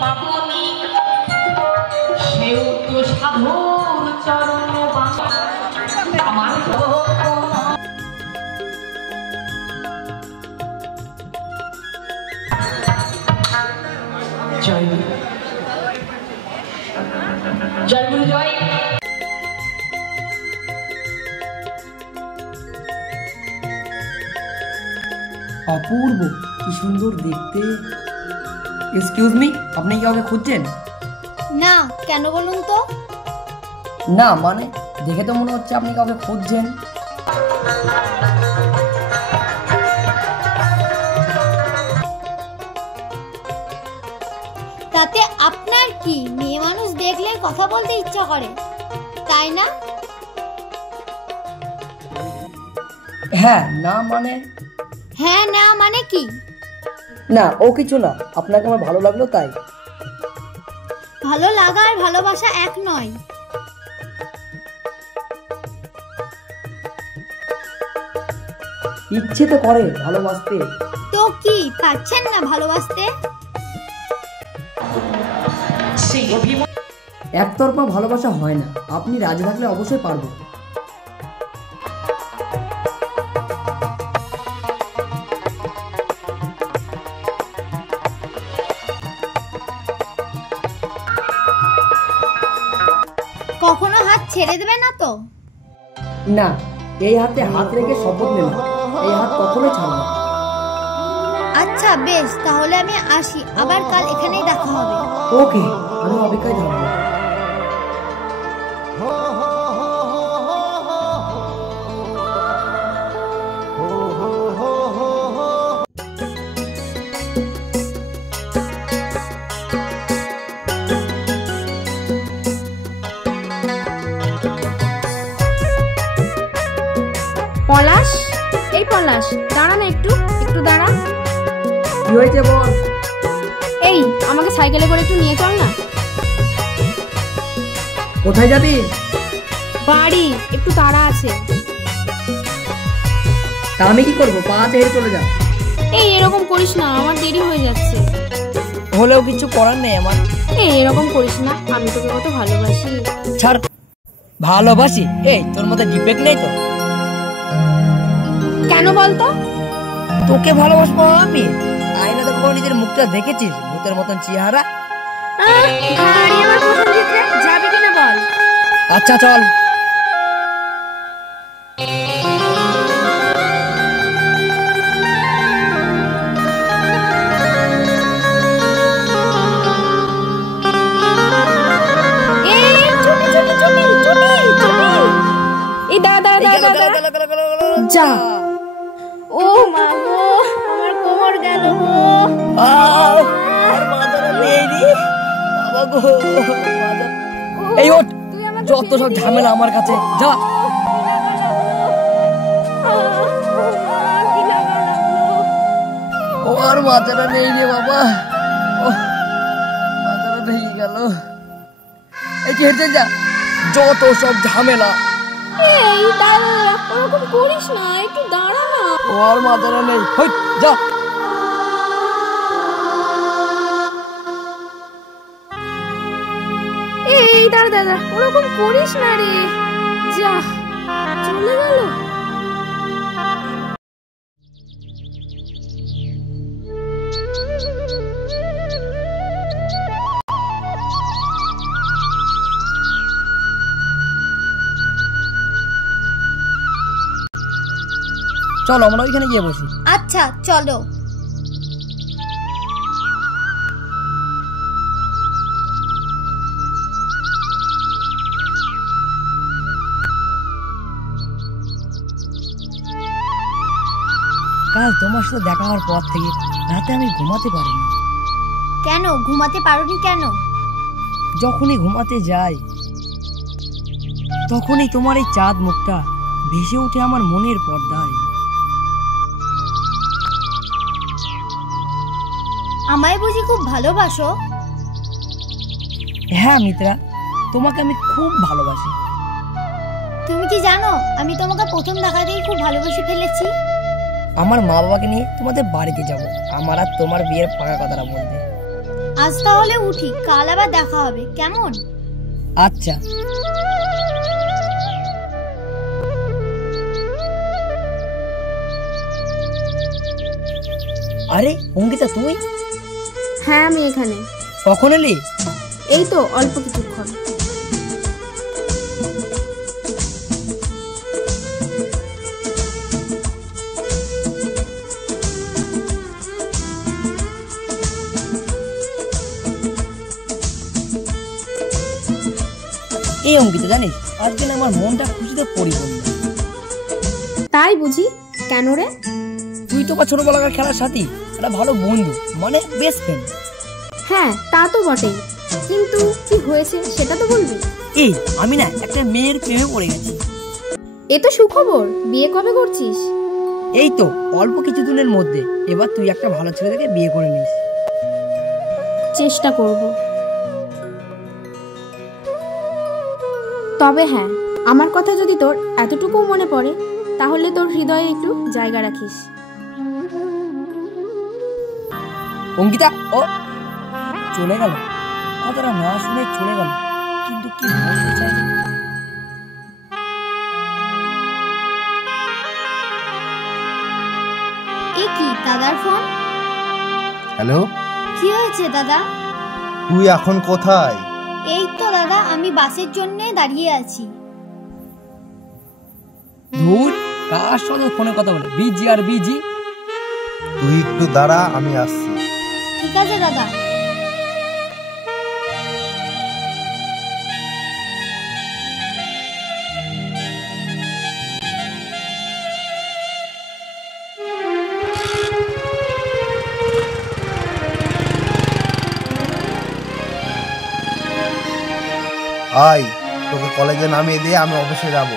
পাবনি সেও তো সাধুর চরণ আমার জয় জয় গুরু জয়। অপূর্ব, কি সুন্দর দেখতে। এক্সকিউজ মি, আপনি কি কাউকে খুঁজছেন? না, কেন বলুন তো? না মানে দেখে তো মনে হচ্ছে আপনি কাউকে খুঁজছেন। তাতে আপনার কি? মেয়ে মানুষ দেখলে কথা বলতে ইচ্ছা করে, তাই না? হ্যাঁ না মানে? হ্যাঁ না মানে কি? না ও কিছু না, আপনাকে আমার ভালো লাগলো তাই। ভালো লাগা আর ভালোবাসা এক নয়। ইচ্ছে তো করে ভালোবাসতে। তো কি পাচ্ছেন না ভালোবাসতে? একতরফা ভালোবাসা হয় না, আপনি রাজি থাকলে অবশ্যই পারবেন। কখনো হাত ছেড়ে দেবে না তো? না, এই হাতে হাত রেখে শপথ নিলাম, এই হাত কখনোই ছাড়ব না। আচ্ছা বেশ, তাহলে আমি আসি, আবার কাল এখানেই দেখা হবে। ওকে, আমি অপেক্ষায় থাকবো। পলাশ, এই পলাশ দাঁড়া না, একটু একটু দাঁড়া। কি হয়েছে বল? এই আমাকে সাইকেলে করে একটু নিয়ে চল না। কোথায় যাবি? বাড়ি, একটু তাড়া আছে। তা আমি কি করবো? পা হেঁটে চলে যা। এই এরকম করিস না, আমার দেরি হয়ে যাচ্ছে। হলেও কিছু করার নেই আমার। এই এরকম করিস না, আমি তোকে কত ভালোবাসি। ছাড়। ভালোবাসি? এই তোর মধ্যে ডিফেক্ট নেই তো? কেন বলতো? তোকে ভালোবাসবো আমি? আয়না তো কখনো নিজের মুখটা দেখেছিস? ভূতের মতন চেহারা। ভারী আমার পছন্দ, যাবি কিনা বল? আচ্ছা চল। যা। ও মা গো, আমার কোমর গেল গো। এই ওঠ, যত সব ঝামেলা আমার কাছে। যা। ও আর মাথাটা নেই রে বাবা, মাথাটা ভেঙে গেল। এই কি হেঁটে যা, যত সব ঝামেলা। এই দাঁড়া, ওরকম করিস না, একটু দাঁড়া না। ও আর মাথাটা নেই, যা। এই দাঁড়া দাদা, ওরকম করিস না রে। যা, চলে গেল। চলো আমরা ওইখানে গিয়ে বসি। আচ্ছা চলো। কাল তোমার সাথে দেখা হওয়ার পর থেকে রাতে আমি ঘুমাতে পারিনি। কেন ঘুমাতে পারোনি কেন? যখনই ঘুমাতে যাই তখনই তোমার এই চাঁদ মুখটা ভেসে ওঠে আমার মনের পর্দায়। আমায় বুঝি খুব ভালোবাসো? হ্যাঁ মিত্রা, তোমাকে আমি খুব ভালোবাসি। তুমি কি জানো আমি তোমাকে প্রথম দেখাতেই খুব ভালোবেসে ফেলেছি। আমার মা বাবাকে নিয়ে তোমাদের বাড়িতে যাব, আমার আর তোমার বিয়ের পাকা কথাটা বলতে। আজ তাহলে উঠি, কাল আবার দেখা হবে, কেমন? আচ্ছা। আরে অঙ্কিতা, তুই হ্যাঁ আমি এখানে। কখন এলি? এই তো অল্প কিছুক্ষণ। এই অঙ্কিতা, জানিস আজকে না আমার মনটা খুশিতে পরিপূর্ণ। তাই বুঝি? কেন রে? তুই তো ছোটবেলাকার খেলার সাথী, একটা ভালো বন্ধু, মানে বেস্ট ফ্রেন্ড। হ্যাঁ তা তো বটেই, কিন্তু কি হয়েছে সেটা তো বলবি। এই আমি না একটা মেয়ের প্রেমে পড়ে গেছি। এ তো সুখবর। বিয়ে কবে করছিস? এই তো অল্প কিছুদিনের মধ্যে। এবার তুই একটা ভালো ছেলে থেকে বিয়ে করে নিস। চেষ্টা করব। তবে হ্যাঁ, আমার কথা যদি তোর এতটুকু মনে পড়ে তাহলে তোর হৃদয়ে একটু জায়গা রাখিস। অঙ্কিতা, ও চলে গেল, কথাটা না শুনে চলে গেল, কিন্তু কি বলতে চাই। এ কি দাদার ফোন? হ্যালো, কি হয়েছে দাদা? তুই এখন কোথায়? এই তো দাদা, আমি বাসের জন্য দাঁড়িয়ে আছি। ধুর, কার সঙ্গে ফোনে কথা বলে, বিজি আর বিজি। তুই একটু দাঁড়া, আমি আসছি। ঠিক আছে দাদা। আয়, তোকে কলেজে নামিয়ে দিয়ে আমি অফিসে যাব।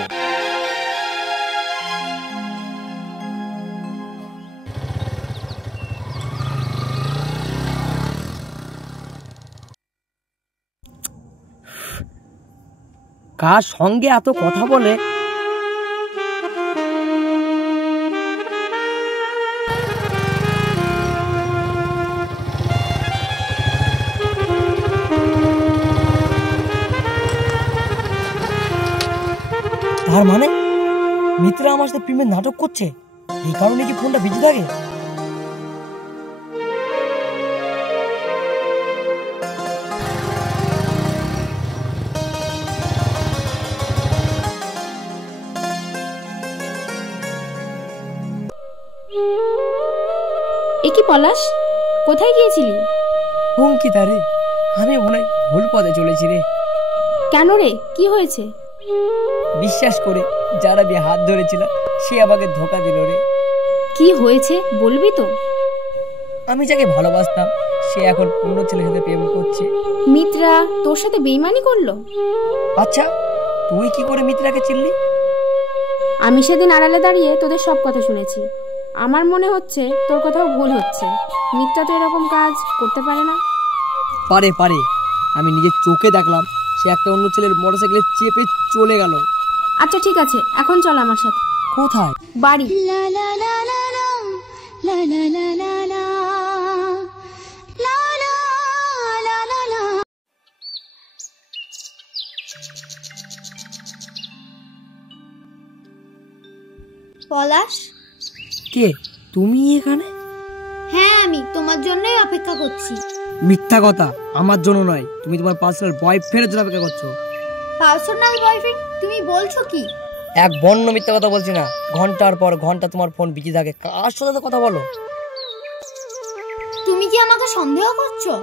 কার সঙ্গে এত কথা বলে। তার মানে মিত্রা আমার সাথে প্রেমের নাটক করছে, এই কারণে কি ফোনটা বিজি থাকে? এ কি পলাশ, কোথায় গিয়েছিলি? অঙ্কিতা রে, আমি মনে হয় ভুল পথে চলেছি রে। কেন রে, কি হয়েছে? বিশ্বাস করে যারা দিয়ে হাত ধরেছিল সে আমাকে ধোকা দিল রে। কি হয়েছে বলবি তো? আমি যাকে ভালোবাসতাম সে এখন অন্য ছেলের সাথে প্রেম করছে। মিত্রা তোর সাথে বেইমানি করলো? আচ্ছা, তুই কি করে মিত্রাকে চিনলি? আমি সেদিন আড়ালে দাঁড়িয়ে তোদের সব কথা শুনেছি। আমার মনে হচ্ছে তোর কোথাও ভুল হচ্ছে। মিত্রা তো এরকম কাজ করতে পারে না। পারে পারে, আমি নিজের চোখে দেখলাম সে একটা অন্য ছেলের মোটরসাইকেলে চেপে চলে গেল। আচ্ছা ঠিক আছে, এখন চল আমার সাথে। কোথায়? বাড়ি। পলাশ, কে তুমি এখানে? হ্যাঁ আমি তোমার জন্যই অপেক্ষা করছি। মিথ্যা কথা, আমার জন্য নয়, তুমি তোমার পার্সোনাল বয়ফ্রেন্ডের জন্য অপেক্ষা করছো। Personal boyfriend? তুমি বলছো কি? এক বন্য মিথ্যা কথা বলছি না। ঘন্টার পর ঘন্টা তোমার ফোন বিজি থাকে, কার সাথে কথা বলো? তুমি কি আমাকে সন্দেহ করছো?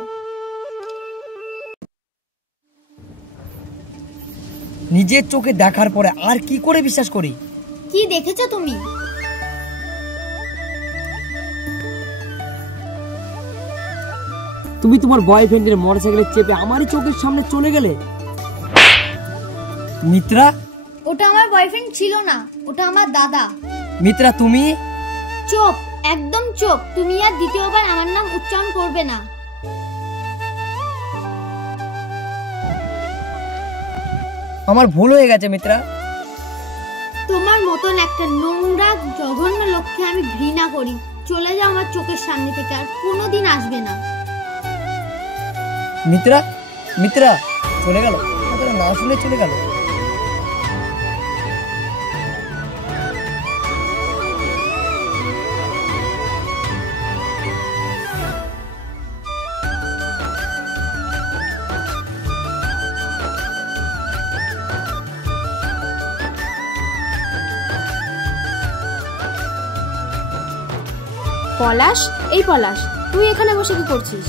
নিজের চোখে দেখার পরে আর কি করে বিশ্বাস করি? কি দেখেছো তুমি? তুমি তোমার বয়ফ্রেন্ডের মোটরসাইকেলে চেপে আমারই চোখের সামনে চলে গেলে। মিত্রা? ওটা আমার বয়ফ্রেন্ড ছিল না, ওটা আমার দাদা। মিত্রা তুমি? চুপ, একদম চুপ। তুমি আর দ্বিতীয়বার আমার নাম উচ্চারণ করবে না। আমার ভুল হয়ে গেছে মিত্রা। তোমার মতন একটা নোংরা জঘন্য লোককে আমি ঘৃণা করি। চলে যাও আমার চোখের সামনে থেকে, আর কোনোদিন আসবে না। মিত্রা মিত্রা চলে গেল, কথাটা না শুনে চলে গেল। পলাশ, এই পলাশ, তুই এখানে বসে কি করছিস?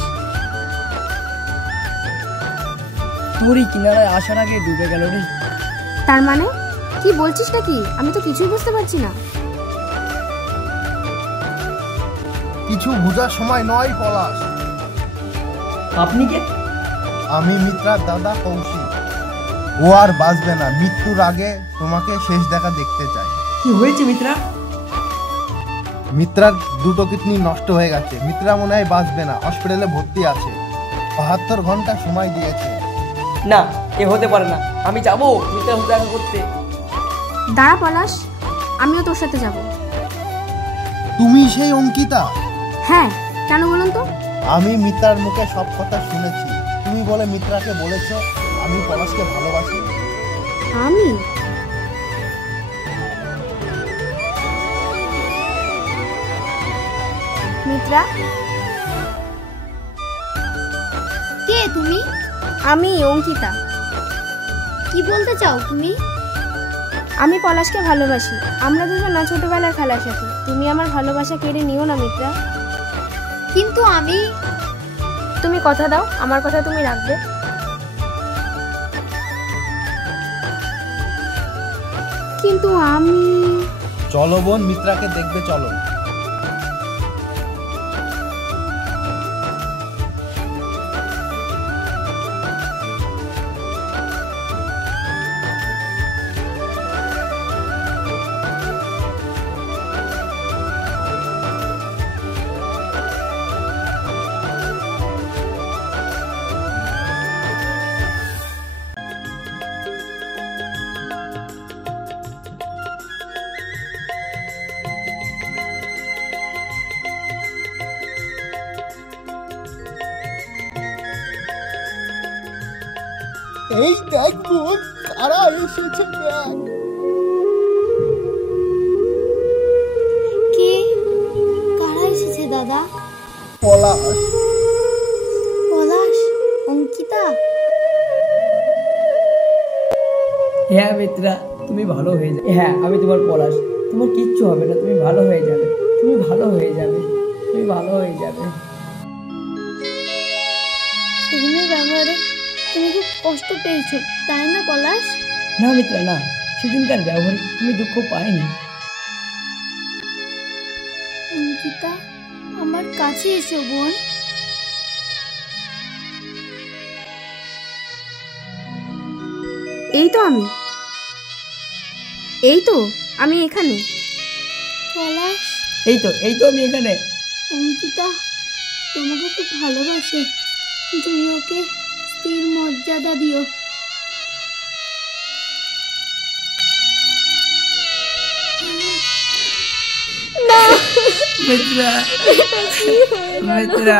তোরই কিনারায় আসার আগে ডুবে গেল রে। তার মানে কি বলছিস নাকি? আমি তো কিছুই বুঝতে পারছি না। কিছু বোঝার সময় নয় পলাশ। আপনি কে? আমি মিত্রার দাদা কৌশিক। ও আর বাঁচবে না, মৃত্যুর আগে তোমাকে শেষ দেখা দেখতে চাই। কি হয়েছে মিত্রা? মিত্রার দুটো কিডনি নষ্ট হয়ে গেছে। মিত্রা মনে হয় বাঁচবে না, হসপিটালে ভর্তি আছে। ৭২ ঘন্টা সময় দিয়েছে। না, এ হতে পারে না। আমি যাবো মিত্রার সাথে দেখা করতে। দাঁড়া পলাশ, আমিও তোর সাথে যাব। তুমি সেই অঙ্কিতা? হ্যাঁ, কেন বলুন তো? আমি মিত্রার মুখে সব কথা শুনেছি। তুমি বলে মিত্রাকে বলেছো আমি পলাশকে ভালোবাসি। আমি? মিত্রা, কে তুমি? আমি অঙ্কিতা। কি বলতে চাও তুমি? আমি পলাশকে ভালোবাসি। আমরা দুজন না ছোটবেলার খেলার সাথী। তুমি আমার ভালোবাসা কেড়ে নিও না মিত্রা। কিন্তু তুমি কথা দাও, আমার কথা তুমি রাখবে। কিন্তু আমি... চলো বোন, মিত্রাকে দেখবে চলো। এই দেখ বোন, কারা এসেছে দেখ। কে? কারা এসেছে দাদা? পলাশ। পলাশ? অঙ্কিতা? হ্যাঁ মিত্রা, তুমি ভালো হয়ে যাবে। হ্যাঁ, আমি তোমার পলাশ। তোমার কিচ্ছু হবে না, তুমি ভালো হয়ে যাবে। তুমি ভালো হয়ে যাবে, তুমি ভালো হয়ে যাবে। সেদিনের ব্যবহারে তুমি খুব কষ্ট পেয়েছো, তাই না পলাশ? না মিত্রা, না, সেদিনকার ব্যবহারে তুমি দুঃখ পাইনি। অঙ্কিতা, আমার কাছে এসো বোন। এই তো আমি এখানে। পলাশ? এই তো আমি এখানে। অঙ্কিতা তোমাকে খুব ভালোবাসে, তুমি ওকে স্ত্রীর মর্যাদা দিও। মিত্রা, মিত্রা।